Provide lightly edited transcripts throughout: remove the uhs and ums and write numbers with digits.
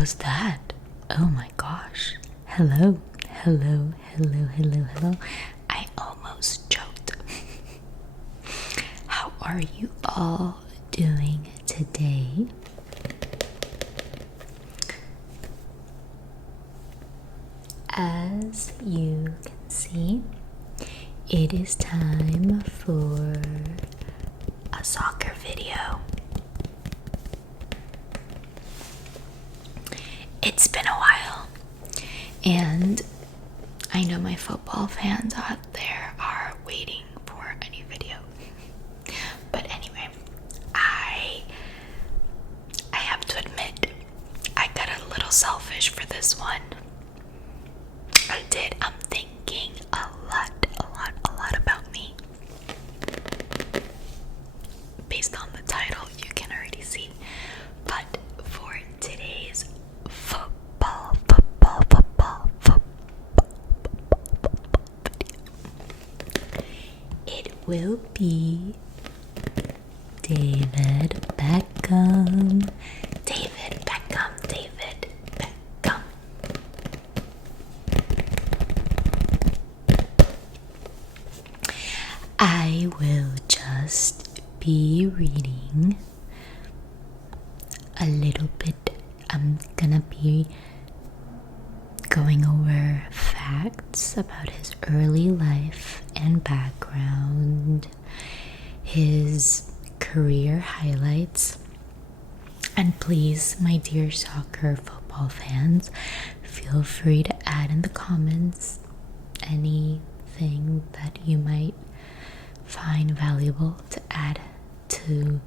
was that? Oh my gosh. Hello. I almost choked. How are you all doing today? As you can see, it is time for a soccer video. It's been a while, and I know my football fans out there are waiting for a new video. But anyway, I have to admit, I got a little selfish for this one. I did. I'm thinking a lot about me. Based on the title, you can already see. But for today's football video, it will be David Beckham. I will just be reading a little bit. I'm gonna be going over facts about his early life and background, his career highlights, and please, my dear soccer football fans, feel free to add in the comments anything that you might find valuable to add to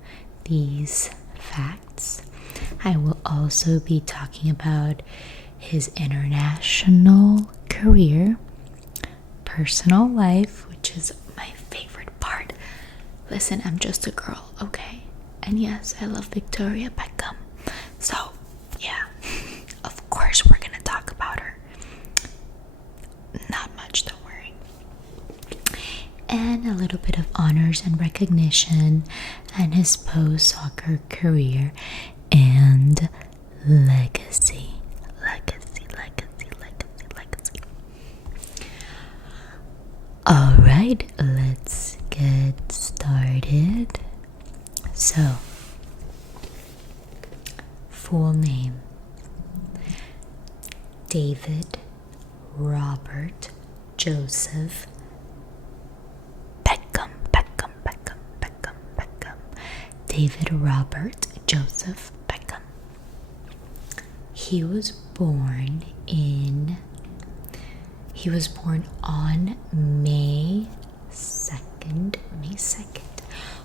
these facts. I will also be talking about his international career, personal life, which is my favorite part. Listen, I'm just a girl, okay? And yes, I love Victoria Beckham. So, yeah, of course we're gonna talk about her. Not much, don't worry. And a little bit of honors and recognition and his post-soccer career and legacy. Alright, let's get started. So, full name: David Robert Joseph Beckham. David Robert Joseph Beckham. He was born on May 2nd,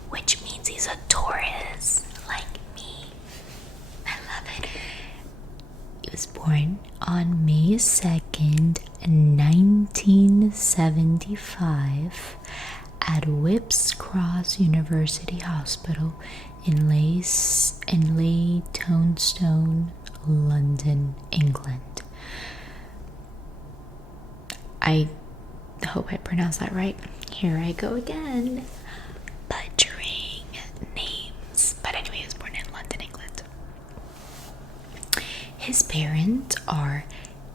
which means he's a Taurus, like me. I love it. He was born on May 2nd, 1975 at Whipps Cross University Hospital in Leytonstone, London, England. I hope I pronounced that right. Here I go again, butchering names. But anyway, he was born in London, England. His parents are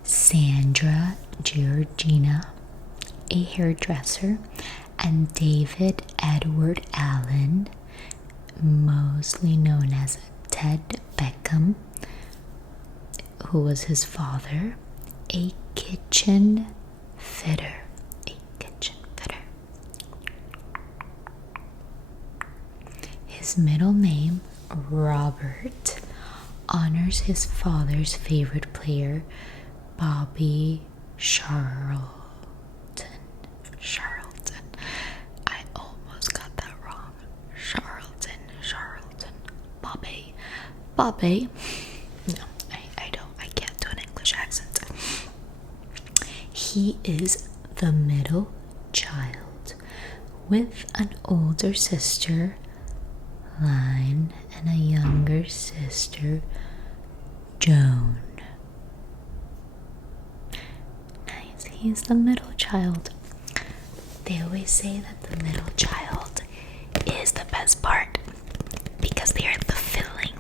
Sandra Georgina, a hairdresser, and David Edward Allen, mostly known as Ted Beckham, who was his father, a kitchen fitter. His middle name, Robert, honors his father's favorite player, Bobby Charlton. I almost got that wrong. Charlton. Bobby. No, I can't do an English accent. He is the middle child with an older sister, Line, and a younger sister, Joan. Nice, he's the middle child. They always say that the middle child is the best part because they are the filling.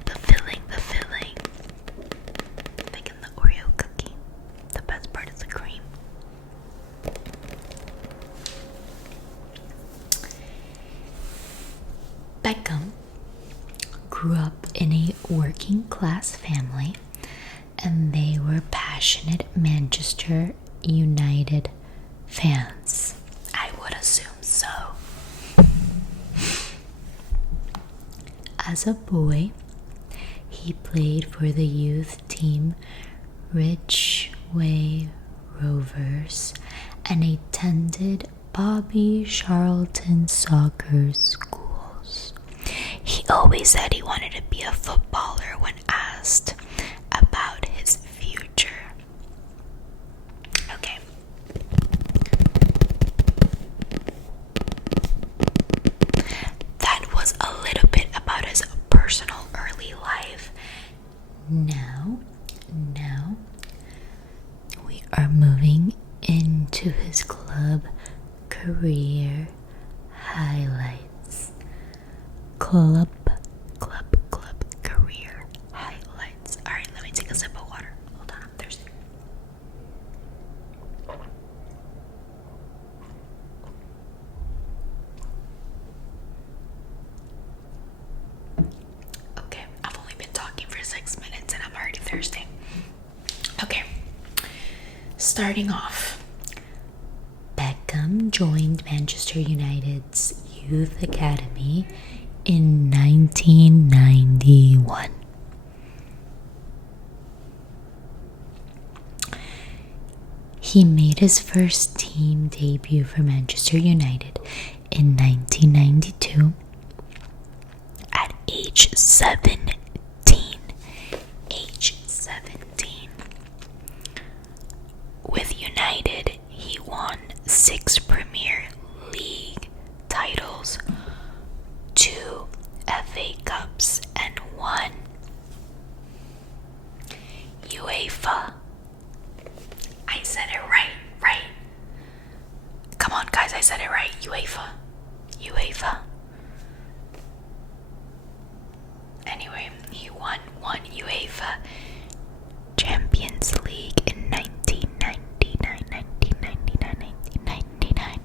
class family, and they were passionate Manchester United fans. I would assume so. As a boy, he played for the youth team Ridgeway Rovers and attended Bobby Charlton soccer schools. He always said he wanted to be a footballer when asked about his future. Okay. That was a little bit about his personal early life. Now we are moving into his club career highlights. Club career highlights. Alright, let me take a sip of water. Hold on, I'm thirsty. Okay, I've only been talking for 6 minutes and I'm already thirsty. Okay, starting off, Beckham joined Manchester United's youth academy in 1991. He made his first team debut for Manchester United in 1992 at age 17. With United, he won 6 Premier League titles, 2 FA Cups, and 1 UEFA. I said it right? Come on, guys, I said it right. UEFA. Anyway, he won 1 UEFA Champions League in 1999.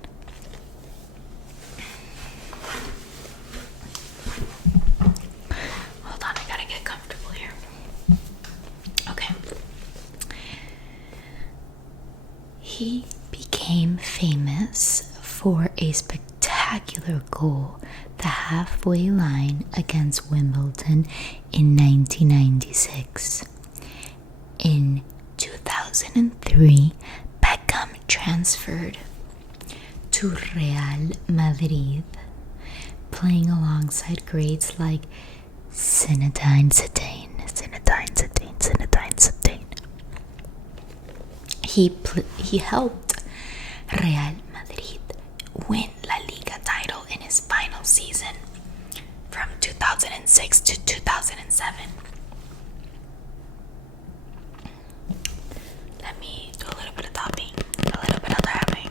Hold on, I gotta get comfortable here. Okay. He became famous for a spectacular goal, the halfway line against Wimbledon in 1996. In 2003, Beckham transferred to Real Madrid, playing alongside greats like Zinedine Zidane. He helped Real Madrid win La Liga title in his final season from 2006 to 2007. Let me do a little bit of tapping, a little bit of tapping.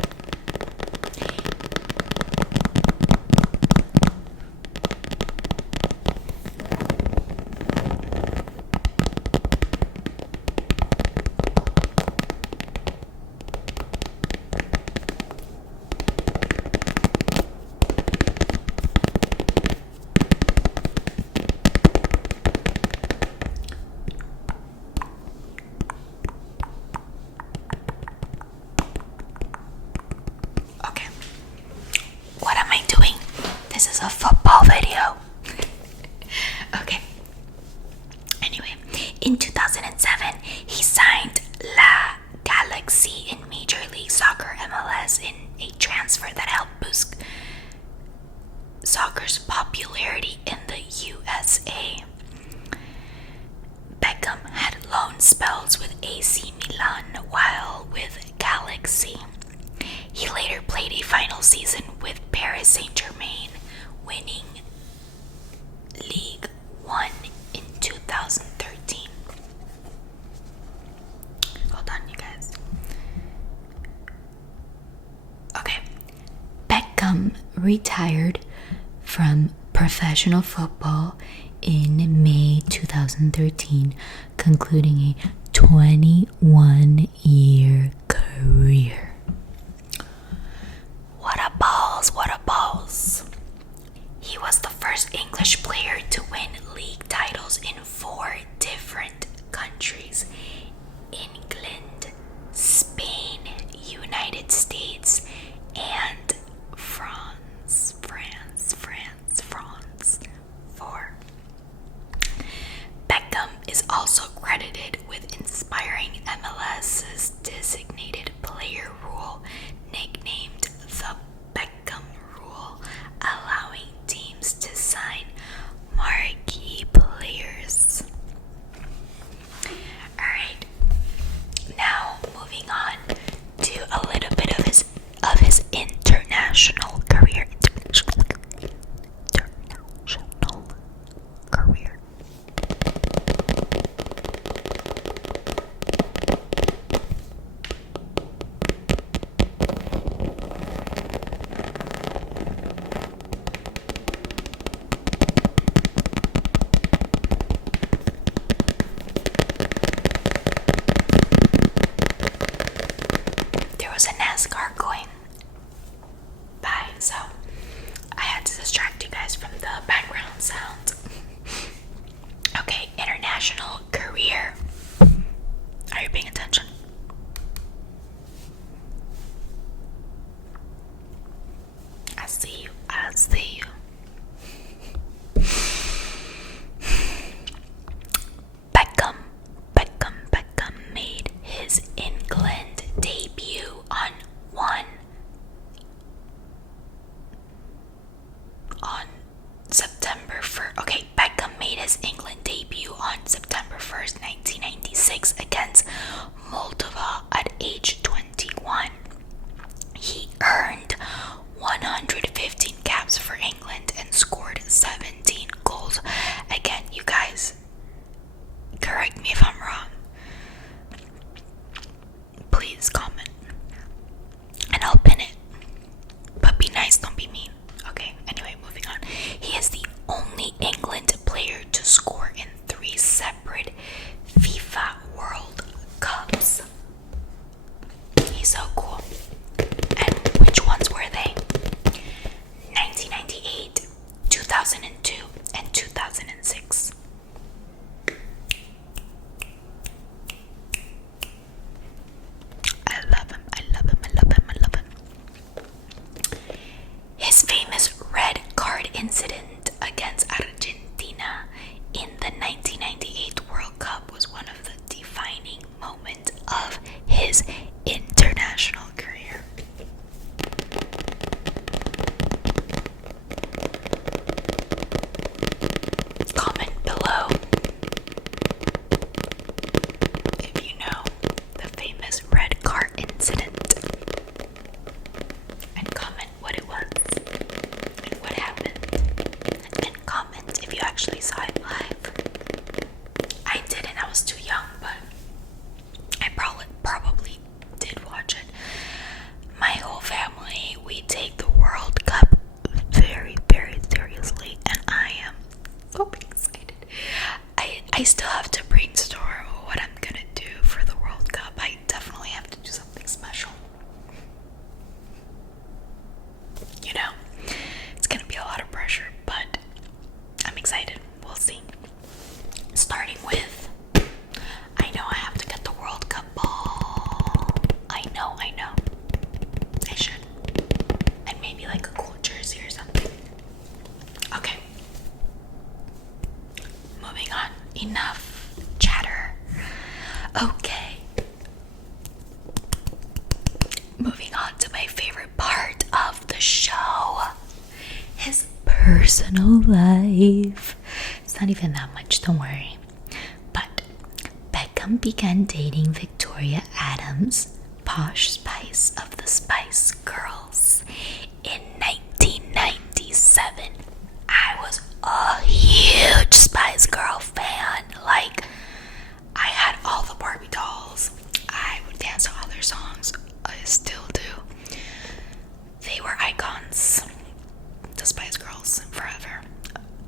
This is a football video. Okay. Anyway, in 2007, he signed La Galaxy in Major League Soccer MLS in a transfer that helped boost soccer's popularity in the USA. Beckham had loan spells with AC Milan while with Galaxy. He later played a final season with Paris Saint-Germain, winning League One in 2013. Hold on, you guys. Okay. Beckham retired from professional football in May 2013, concluding a 21-year career. What a balls. He was the first English player to win league titles in 4 different fun sounds. Okay, international career. Are you paying attention? I see you. I see you. Beckham made his England debut on September 1st. Okay, Beckham made his England debut on September 1st, 1996 against Moldova at age 21. He earned 115 caps for England and scored 17 goals. Again, you guys, correct me if I'm wrong. Please comment and I'll pin it. But be nice, don't be mean. Okay, anyway, moving on. He is the only England player to score in 3 separate FIFA World Cups. He's so cool. And which ones were they? 1998, 2002, and 2006. I love him. His famous red card incident against Argentina in the 1998 World Cup was one of the defining moments of his international career. Comment below if you know the famous red card incident. And comment what it was and what happened. And comment if you actually saw it live. I didn't, I was too young, but I probably did watch it. My whole family, we take the World Cup very, very seriously, and I am so excited. I still have to brainstorm what I'm gonna do for the World Cup. I definitely have to do something special. You know, it's gonna be a lot of pressure, but I'm excited. We'll see. Starting with, I know I have to get the World Cup ball. I know. I should. And maybe like a cool jersey or something. Okay. Moving on. Enough chatter. Okay. Moving on to my favorite part of the show. His personal life. It's not even that much, don't worry. But Beckham began dating Victoria Adams, posh spice of the Spice Girls, in 1997. I was a huge Spice Girl fan. Like, I had all the Barbie dolls. I would dance to all their songs. I still do. They were icons. The Spice Girls forever.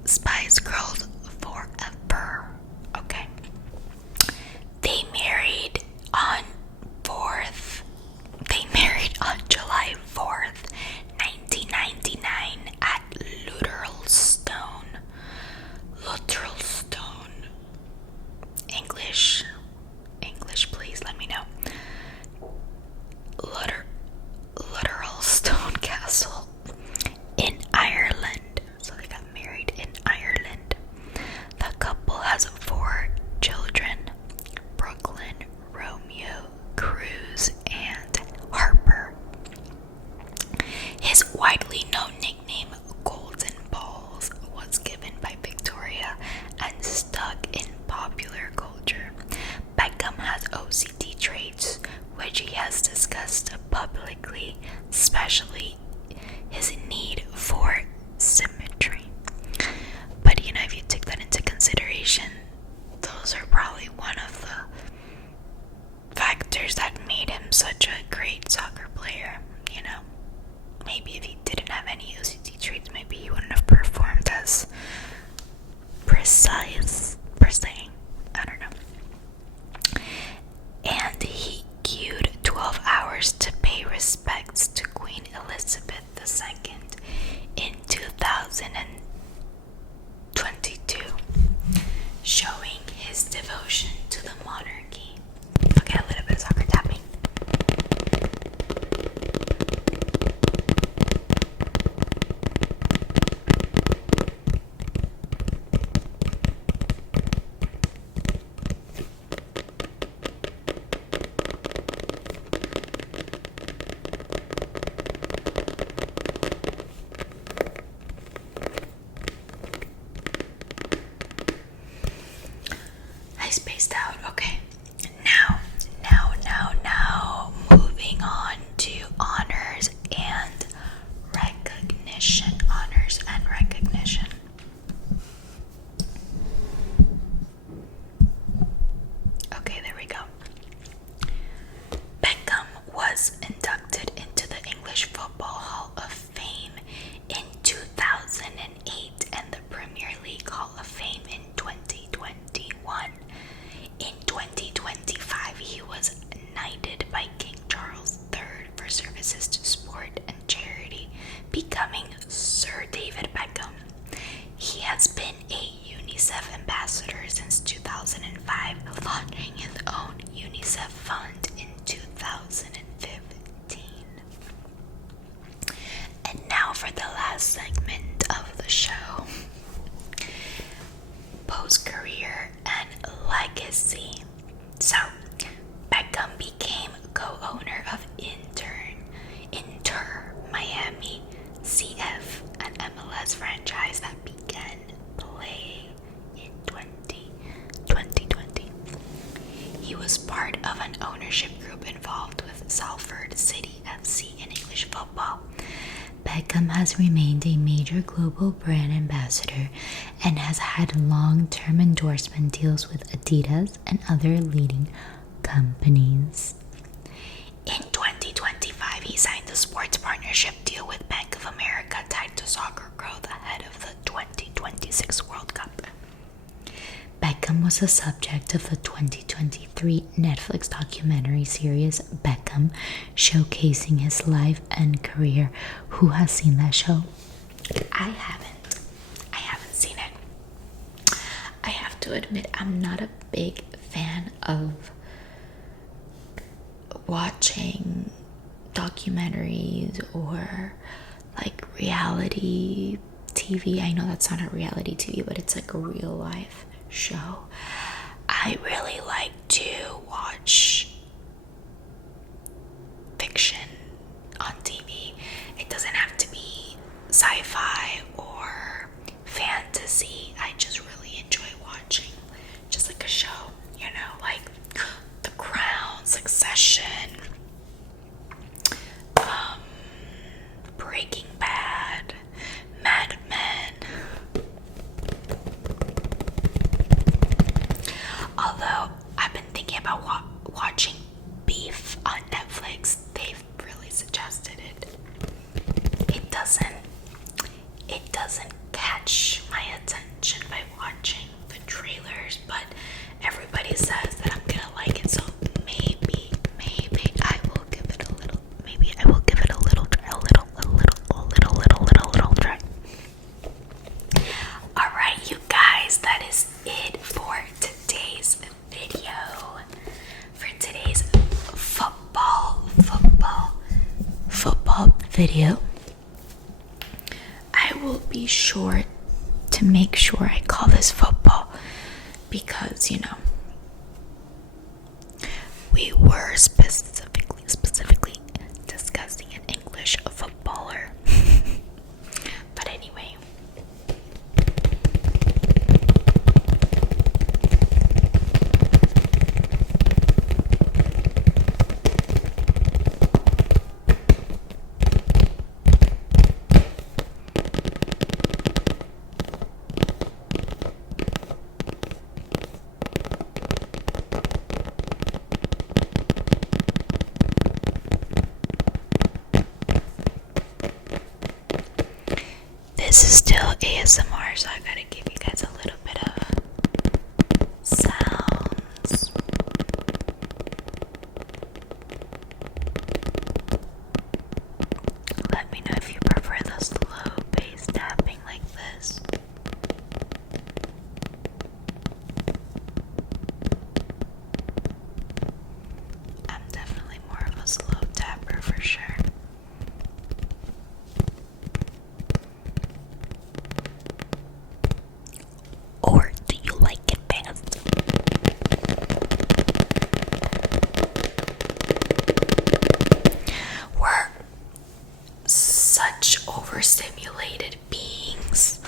Spice Girls forever. Okay. They married on July 4th, 1999 at Luttrell Stone. English, please let me know. Luttrell Stone Castle in Ireland. So they got married in Ireland. The couple has 4 children: Brooklyn, Romeo, Cruz, and Harper. His widely known nickname, Golden Balls, was given by Victoria and stuck in popular culture. Beckham has OCD traits, which he has discussed publicly, especially his need for symmetry. But you know, if you take that into consideration, those are probably one of the factors that made him such a great soccer player. You know, maybe if he didn't have any OCD traits, maybe he wouldn't have performed as precise per se. I don't know. And he queued 12 hours to pay respects to Queen Elizabeth II in 2000. was inducted into the English Football Hall of Fame in 2008 and the Premier League Hall of Fame in 2021. In 2025, he was knighted by King Charles III for services to sport and charity, becoming Sir David Beckham. He has been a UNICEF ambassador since 2005, launching his own UNICEF fund in 2015. And now for the last segment of the show. Post-career and legacy. So, Beckham became co-owner of Inter Miami CF, an MLS franchise that began play in 2020. He was part of an ownership group involved with Salford City FC in English football. Beckham has remained a major global brand ambassador and has had long-term endorsement deals with Adidas and other leading companies. In 2025, he signed a sports partnership deal with Bank of America tied to soccer growth ahead of the 2026 World Cup. Beckham was the subject of the 2023 Netflix documentary series Beckham, showcasing his life and career. Who has seen that show? I haven't seen it. I have to admit, I'm not a big fan of watching documentaries or like reality TV. I know that's not a reality TV, but it's like a real life show. I really like to watch fiction on TV. It doesn't have to be sci-fi or fantasy. I just really enjoy watching just like a show, like The Crown, Succession, Breaking Bad, Mad Men. Although I've been thinking about watching Beef on Netflix. They've really suggested it. It doesn't catch my attention by watching the trailers, but everybody says that I'm gonna like it, so maybe I will give it a little. Maybe I will give it a little try. A little try. Alright, you guys, that is it for today's video. For today's football video. I will be sure to make sure I call this football because, we were specifically discussing an English footballer. But anyway. This is still ASMR, so I gotta give you guys a little bit of sounds. Let me know if you prefer the slow bass tapping like this. I'm definitely more of a slow tapper for sure. Or do you like it fast? We're such overstimulated beings,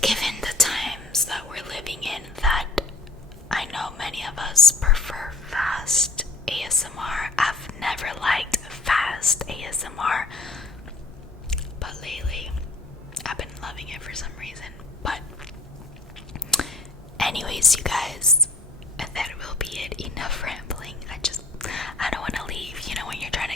given the times that we're living in, that I know many of us prefer fast ASMR. I've never liked fast ASMR, but lately I've been loving it for some reason. But anyways, you guys, that will be it. Enough rambling. I don't want to leave. When you're trying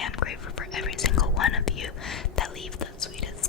am grateful for every single one of you that leave the sweetest